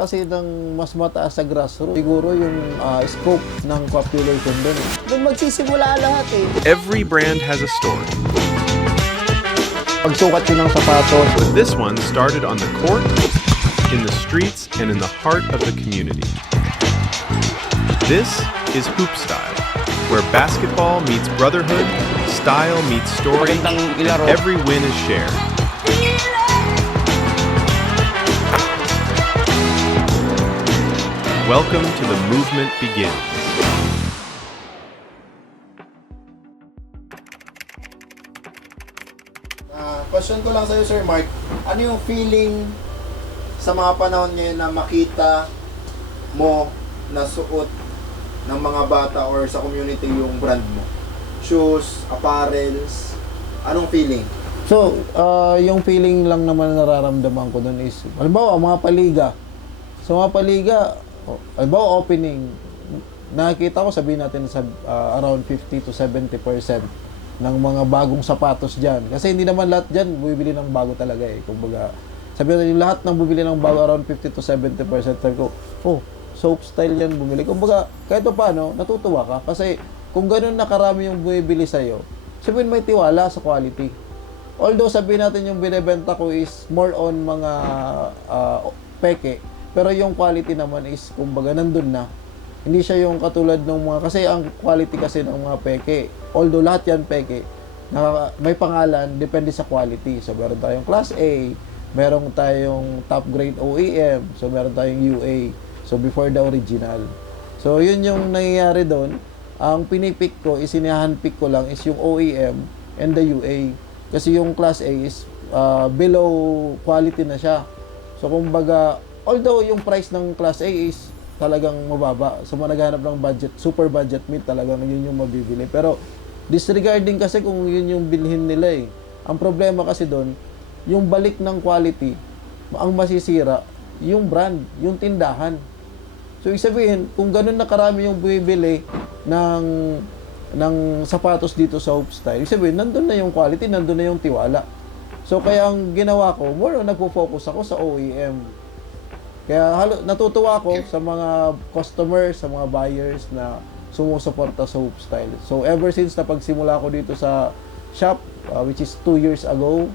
kasi ng mas mataas sa grassroots. Siguro yung scope ng population doon. Doon magsisimula lahat eh. Every brand has a story, Pagsukat yun ng sapatos, but this one started on the court, in the streets, and in the heart of the community. This is Hoop Style, where basketball meets brotherhood, style meets story, and every win is shared. Welcome to The Movement Begins. question ko lang sa'yo, Sir Mark, ano yung feeling sa mga panahon ngayon na makita mo na suot ng mga bata or sa community yung brand mo? Shoes, apparels, anong feeling? So, yung feeling lang naman nararamdaman ko dun is, halimbawa, mga paliga. Sa mga paliga, halimbawa, opening, nakikita ko, sabihin natin sa around 50 to 70% ng mga bagong sapatos dyan. Kasi hindi naman lahat dyan bumibili ng bago talaga eh. Kumbaga, sabihin natin, lahat ng bumibili ng bago around 50 to 70%, sabi ko, oh, soap style yan bumili. Kumbaga, kahit pa paano, natutuwa ka. Kasi kung ganun na karami yung bumibili sa'yo, sabihin may tiwala sa quality. Although sabihin natin yung binebenta ko is more on mga peke, pero yung quality naman is, kumbaga, nandun na. Hindi siya yung katulad ng mga, kasi ang quality kasi ng mga peke, although lahat yan peke, may pangalan, depende sa quality. So, meron tayong Class A, meron tayong top grade OEM, so meron tayong UA, so before the original. So, yun yung nangyayari doon. Ang pinipick ko, isinihandpick ko lang is yung OEM and the UA. Kasi yung Class A is below quality na siya. So, kumbaga, although yung price ng Class A is talagang mababa. So, naghahanap ng budget, super budget meat, talagang yun yung mabibili. Pero, disregarding kasi kung yun yung bilhin nila eh. Ang problema kasi doon, yung balik ng quality, ang masisira, yung brand, yung tindahan. So, ibig sabihin, kung ganun na karami yung bumibili ng sapatos dito sa Hoop Style, ibig sabihin, nandun na yung quality, nandun na yung tiwala. So, kaya ang ginawa ko, more on nagpo-focus ako sa OEM. Kaya natutuwa ako sa mga customers, sa mga buyers na sumusuporta sa Hoop Style. So ever since na pagsimula ko dito sa shop, which is 2 years ago,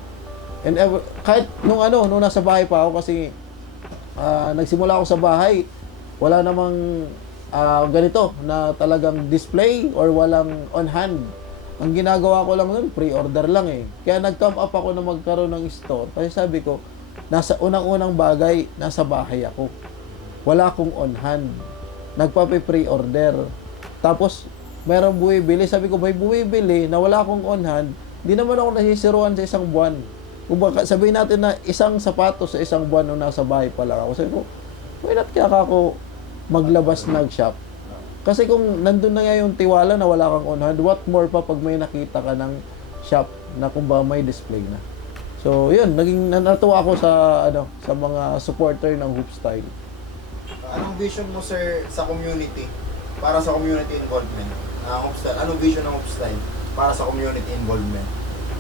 and kahit nung nasa bahay pa ako kasi nagsimula ako sa bahay, wala namang ganito na talagang display or walang on hand. Ang ginagawa ko lang nun, pre-order lang eh. Kaya nag-come up ako na magkaroon ng store. Kasi sabi ko, nasa unang-unang bagay, nasa bahay ako. Wala akong on hand. Nagpa-pre-order. Tapos, merong bumibili. Sabi ko, may bumibili na wala akong on hand. Di naman ako nasisiruan sa isang buwan. Kung baka sabihin natin na isang sapatos sa isang buwan nung nasa bahay pa lang ako. Sabi ko, why not kaya ako maglabas nag-shop? Kasi kung nandun na nga yung tiwala na wala kang on hand, what more pa pag may nakita ka ng shop na kung ba may display na. So, yun, natuwa ako sa sa mga supporter ng Hoop Style. Anong vision mo, sir, sa community? Para sa community involvement ng Hoop Style? Anong vision ng Hoop Style para sa community involvement?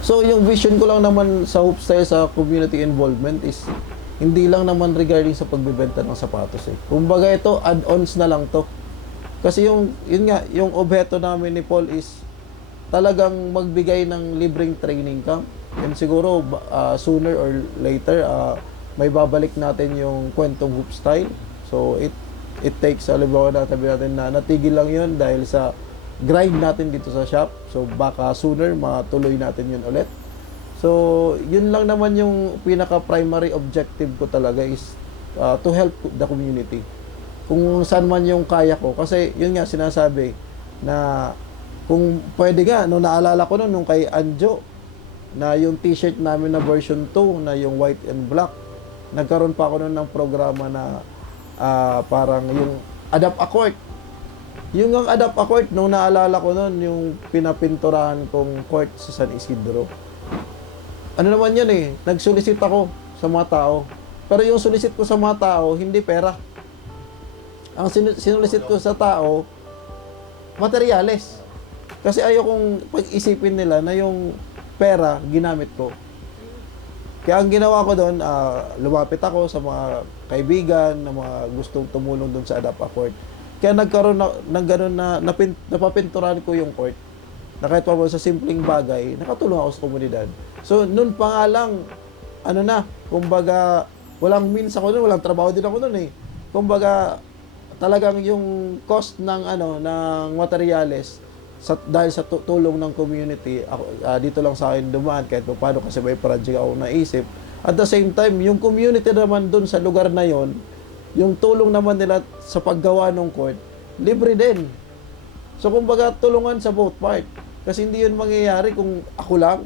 So, yung vision ko lang naman sa Hoop Style sa community involvement is hindi lang naman regarding sa pagbebenta ng sapatos eh. Kumbaga ito, add-ons na lang to. Kasi yun nga, yung objeto namin ni Paul is talagang magbigay ng libreng training camp. And siguro sooner or later may babalik natin yung kwentong Hoop Style. So it takes halimbawa natin na natigil lang yun dahil sa grind natin dito sa shop. So baka sooner matuloy natin yun ulit. So yun lang naman yung pinaka primary objective ko talaga is to help the community. Kung saan man yung kaya ko, kasi yun nga sinasabi na kung pwede nga, nung naalala ko nung kay Anjo na yung t-shirt namin na version 2 na yung white and black, nagkaroon pa ako nun ng programa na parang yung Adapt a Court. Yung ang Adapt a Court, nung naalala ko nun, yung pinapinturahan kong court sa San Isidro. Ano naman yan eh, nagsolicit ako sa mga tao. Pero yung solicit ko sa mga tao, hindi pera. Ang sinulicit ko sa tao, materyales. Kasi ayokong pag-isipin nila na yung pera ginamit ko. Kaya ang ginawa ko doon, lumapit ako sa mga kaibigan na mga gustong tumulong doon sa Adapt a Court. Kaya nagkaroon ng gano'n na napapinturan ko yung court. Na kahit pa ba sa simpleng bagay, nakatulong ako sa komunidad. So, noon pa nga lang, kumbaga, walang means ako noon, walang trabaho din ako noon eh. Kumbaga, talagang yung cost ng materyales dahil sa tulong ng community, ako, dito lang sa akin dumaan kahit paano kasi may project ako naisip. At the same time, yung community naman dun sa lugar na yon, yung tulong naman nila sa paggawa ng court, libre din. So kumbaga tulungan sa both part. Kasi hindi yun mangyayari kung ako lang.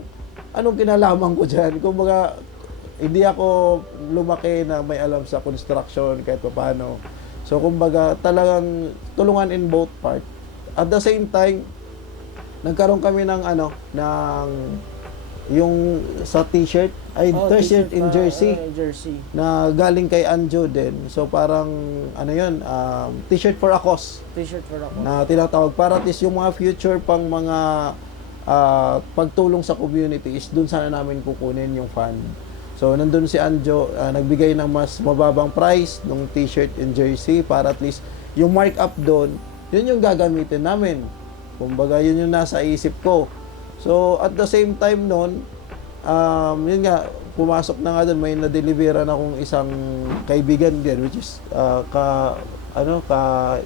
Anong kinalaman ko dyan? Kumbaga, hindi ako lumaki na may alam sa construction kahit paano. So kumbaga talagang tulungan in both part. At the same time, nagkaroon kami ng yung sa t-shirt ay t-shirt in jersey jersey na galing kay Anjo din. So parang t-shirt for a cause t-shirt for ako. na tinatawag para at least yung mga future pang mga pagtulong sa community is dun sana namin kukunin yung fund. So nandun si Anjo, nagbigay ng mas mababang price ng t-shirt and jersey para at least yung markup doon, yun yung gagamitin namin. Kumbaga, yun yung nasa isip ko. So, at the same time noon, yun nga, pumasok na nga doon, may na-deliveran akong isang kaibigan din, which is,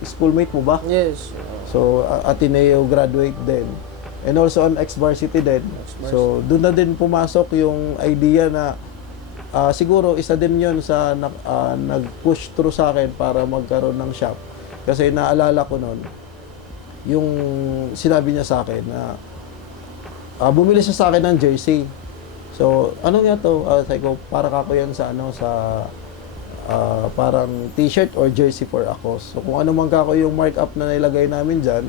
schoolmate mo ba? Yes. So, Ateneo graduate din. And also on ex-varsity din. So, doon na din pumasok yung idea na siguro isa din yun sa nag-push through sa akin para magkaroon ng shop. Kasi naalala ko noon, yung sinabi niya sa akin na bumili siya sa akin ng jersey. So, ano nga to? Sabi ko, para kako yan sa parang t-shirt or jersey for a cause. So, kung ano man kako yung markup na nilagay namin dyan,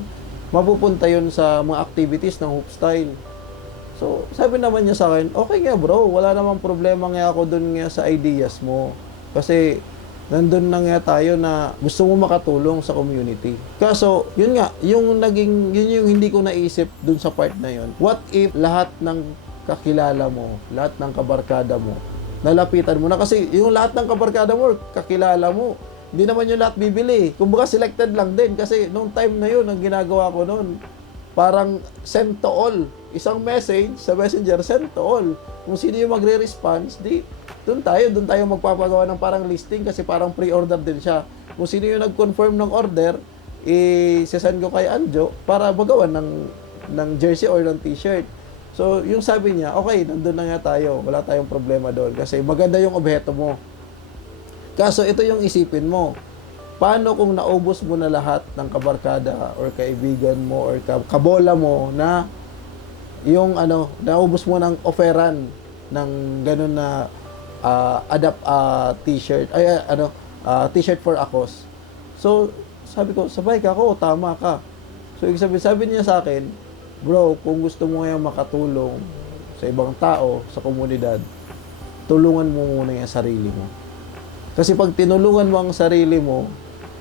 mapupunta yun sa mga activities ng Hoop Style. So, sabi naman niya sa akin, okay nga bro, wala namang problema nga ako dun nga sa ideas mo. Kasi, nandun na nga tayo na gusto mo makatulong sa community. Kaso, yun nga, yun yung hindi ko naisip dun sa part na yun. What if lahat ng kakilala mo, lahat ng kabarkada mo, nalapitan mo na? Kasi yung lahat ng kabarkada mo, kakilala mo, hindi naman yung lahat bibili. Kumbaga selected lang din. Kasi nung time na yun, ang ginagawa ko noon, parang send to all. Isang message sa messenger, send to all. Kung sino yung magre-response, doon tayo magpapagawa ng parang listing kasi parang pre-order din siya. Kung sino yung nag-confirm ng order, sesend ko kay Anjo para magawa ng jersey or ng t-shirt. So, yung sabi niya, okay, nandun na nga tayo. Wala tayong problema doon kasi maganda yung objeto mo. Kaso, ito yung isipin mo. Paano kung naubos mo na lahat ng kabarkada or kaibigan mo or kabola mo na yung naubos mo ng offeran ng ganun na adapt t-shirt t-shirt for a cause. So sabi ko, sabay ka ako, tama ka. So sabi niya sa akin, bro, kung gusto mo ngayon makatulong sa ibang tao, sa komunidad, tulungan mo muna yung sarili mo. Kasi pag tinulungan mo ang sarili mo,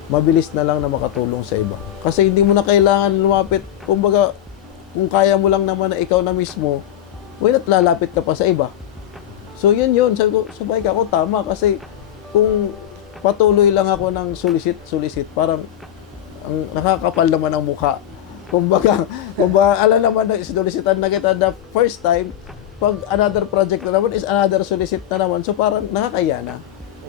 mabilis na lang na makatulong sa iba. Kasi hindi mo na kailangan lumapit. Kumbaga, kung kaya mo lang naman na ikaw na mismo, why not lalapit ka pa sa iba? So, yun. Sabi ko, sabay ka ako, tama. Kasi, kung patuloy lang ako ng sulisit, parang ang nakakapal naman ang mukha. Kumbaga, alam naman na isinulisitan na kita the first time, pag another project na naman is another solicit na naman. So, parang nakakaya na.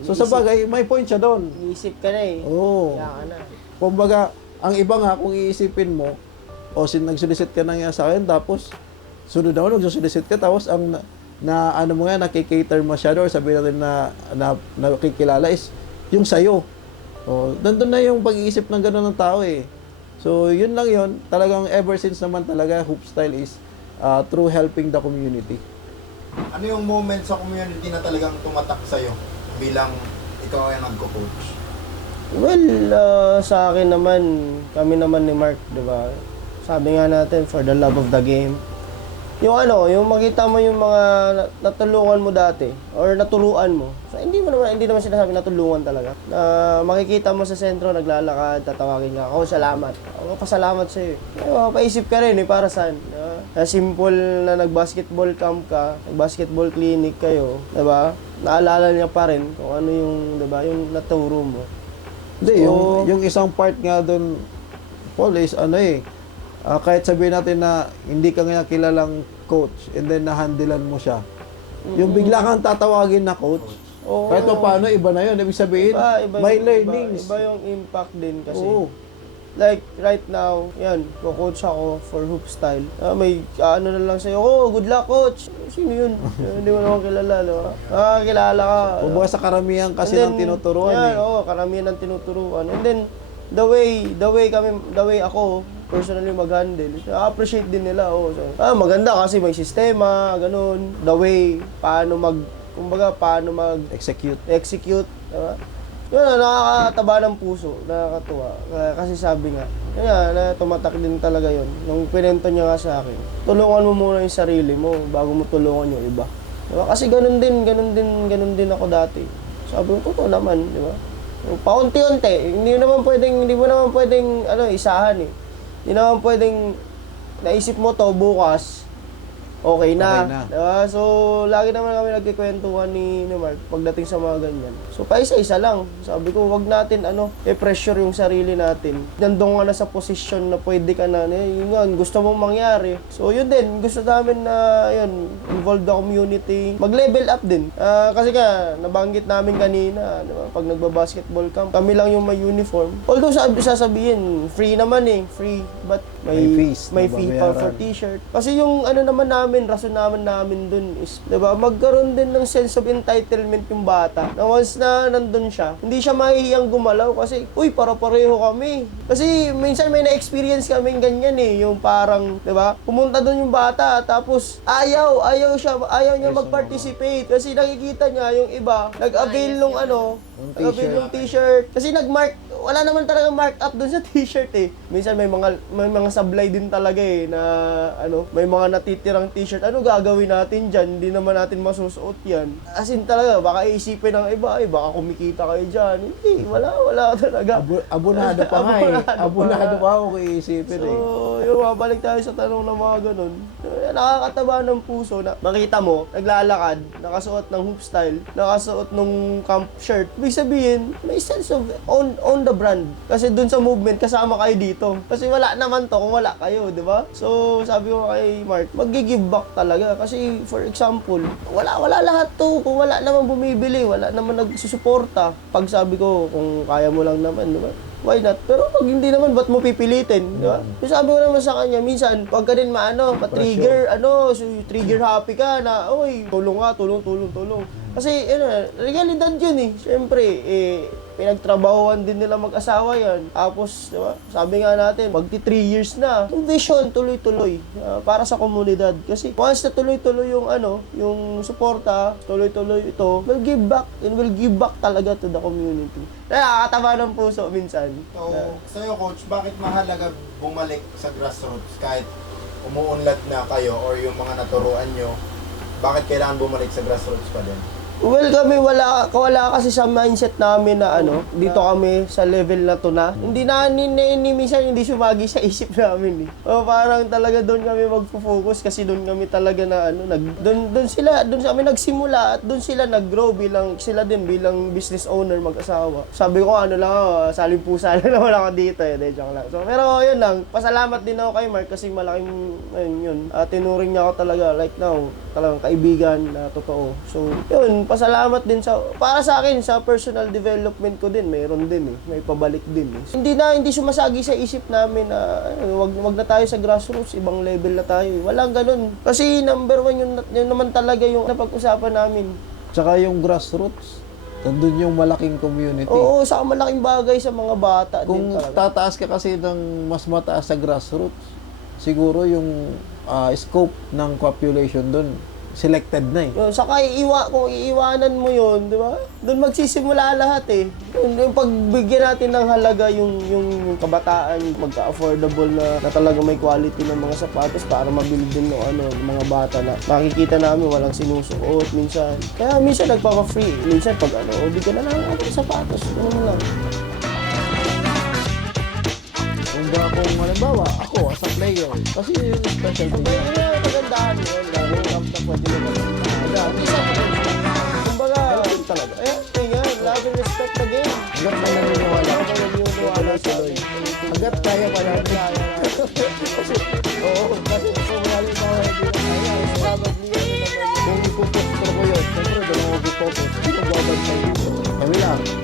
So, sa bagay, may point siya doon. Iisip ka na eh. Oo. Kaya ka na. Kumbaga, ang iba nga, kung iisipin mo, nagsulisit ka na nga sa akin, tapos, sunod naman, nagsusulisit ka, tapos, nakikater masyado or sabihin natin na nakikilala is yung sayo. Nandun na yung pag-iisip ng gano'n ng tao eh. So, yun lang yun. Talagang ever since naman talaga, Hoop Style is through helping the community. Ano yung moment sa community na talagang tumatak sa'yo bilang ikaw ay nagko-coach? Well, sa akin naman, kami naman ni Mark, di ba? Sabi nga natin, for the love of the game. Yung makita mo yung mga natulungan mo dati or naturuan mo. So, hindi naman sinasabi natulungan talaga. Makikita mo sa sentro, naglalakad, tatawagin ka, salamat. Ako, pasalamat sa'yo. Paisip ka rin, para saan? Na simple na nag-basketball camp ka, nag-basketball clinic kayo, 'di ba? Naalala niya pa rin kung ano yung, 'di ba, yung naturo mo. Hindi, So, yung isang part nga doon, Paul, is ano kahit sabihin natin na hindi ka nga kilalang coach and then nahandilan mo siya. Yung bigla kang tatawagin na coach, oo. kahit pa paano, iba na yun. Ibig sabihin, may learnings. Iba yung impact din kasi. Oo. Like, right now, yan, coach ako for hoop style. May ano na lang sa'yo, oh, good luck, coach. Sino yun? Hindi mo naman kilala, di ba? Kilala ka. Kumbaga sa karamihan kasi And then, ng tinuturuan yan, karamihan ng tinuturuan. And then, the way ako, personally mag-handle, appreciate din nila. So, maganda kasi may sistema, ganun. The way, paano paano Execute. diba? Yun, nakakataba ng puso, nakakatuwa. Kasi sabi nga, na tumatak din talaga yun. Nung pinento niya nga sa akin, tulungan mo muna yung sarili mo bago mo tulungan yung iba. Diba? Kasi ganun din ako dati. Sabi ko, totoo naman, di ba? Paunti-unti, hindi mo naman pwedeng isahan eh. Hindi naman pwedeng naisip mo to bukas, okay na. Diba? So, lagi naman kami nagkikwentuhan ni Mark pagdating sa mga ganyan. So, paisa-isa lang. Sabi ko, wag natin i-pressure yung sarili natin. Nandun ka na sa posisyon na pwede ka na, yun nga, gusto mong mangyari. So, yun din, gusto namin na, involve the community. Mag-level up din. Kasi nga, nabanggit namin kanina, diba? Pag nagba-basketball camp, kami lang yung may uniform. Although, sasabihin, free naman free. But, May fees na may fee pa babayaran. for t-shirt. Kasi yung rason namin dun is, 'di ba, magkaroon din ng sense of entitlement yung bata. Na once na nandun siya, hindi siya mahihiyang gumalaw kasi, uy, para-pareho kami. Kasi minsan may na-experience kaming ganyan yung parang, 'di ba, pumunta dun yung bata tapos ayaw niya mag-participate kasi nakikita niya yung iba nag-avail nung nag-avail ng t-shirt. Kasi wala naman talaga mark up dun sa t-shirt Minsan may mga sablay din talaga na may mga natitirang t-shirt. Ano gagawin natin dyan? Hindi naman natin masusuot yan. As in talaga, baka isipin ng iba, baka kumikita kayo dyan. Hindi, wala talaga. Abonado pa nga Abonado pa ako kung iisipin So, mabalik tayo sa tanong ng mga ganun. Nakakataba ng puso na makita mo, naglalakad, nakasuot ng hoop style, nakasuot ng camp shirt. Ibig sabihin, may sense of on the brand. Kasi dun sa movement, kasama kayo dito. Kasi wala naman to kung wala kayo, di ba? So, sabi ko kay Mark, mag-give back talaga. Kasi, for example, wala lahat to. Kung wala naman bumibili, wala naman nagsusuporta. Pag sabi ko, kung kaya mo lang naman, di ba? Why not? Pero pag hindi naman, ba't mo pipilitin? Di ba? So, sabi ko naman sa kanya, minsan, pag ka din pa-trigger, so, trigger happy ka na, oy, tulong. Kasi, realidad yun Siyempre, pinagtrabahuan din nila mag-asawa yan. Tapos, diba, sabi nga natin, magti 3 years na. Yung vision, tuloy-tuloy para sa komunidad. Kasi once na tuloy-tuloy yung suporta, tuloy-tuloy ito, will give back talaga to the community. Nakakataba ng puso minsan. So, sa'yo coach, bakit mahalaga bumalik sa grassroots kahit umuunlad na kayo or yung mga naturuan nyo, bakit kailangan bumalik sa grassroots pa din? Well, kami wala kasi sa mindset namin na dito kami sa level na to na. Hindi na minsan hindi sumagi sa isip namin parang talaga doon kami magfo-focus kasi doon kami talaga na doon kami nagsimula at doon sila nag-grow bilang business owner mag-asawa. Sabi ko salimpusa na naman ako dito joke lang. So, pero yun lang, pasalamat din ako kay Mark kasi malaking yun. Tinuring niya ako talaga like now, talagang kaibigan na totoo. So, yun, pasalamat din para sa akin sa personal development ko din, mayroon din may pabalik din Hindi sumasagi sa isip namin na wag na tayo sa grassroots, ibang level na tayo Walang ganun. Kasi number 1 yun naman talaga yung napag-usapan namin. Tsaka yung grassroots, nandun yung malaking community. Oo, saka malaking bagay sa mga bata Kung din talaga. tataas ka kasi ng mas mataas sa grassroots, siguro yung scope ng population dun selected na Yun, saka kung iiwanan mo yun, di ba? Doon magsisimula lahat Yung pagbigyan natin ng halaga yung kabataan, magka-affordable na talaga may quality ng mga sapatos para mabili din ng mga bata na makikita namin walang sinusuot minsan. Kaya minsan nagpapa-free, minsan pag bigyan na lang ng sapatos, lang. Kung halimbawa, ako as a player, kayo. Kasi yun yung specialty Kumbaga, niya. yun yung kagandahan yun. Lalo yung camp na pwede mo kumbaga, Ganun talaga. ngayon, love and respect the game. Hanggat may naniniwala. Ako naniniwala sa amin. Hanggat kaya pa natin. Oo, kasi kung lalo sa mga hindi na kaya, probably ano naman yun. Kung ipupostro ko yun, siyempre doon ako ipopostro. Sino babantay dito? Kami lang.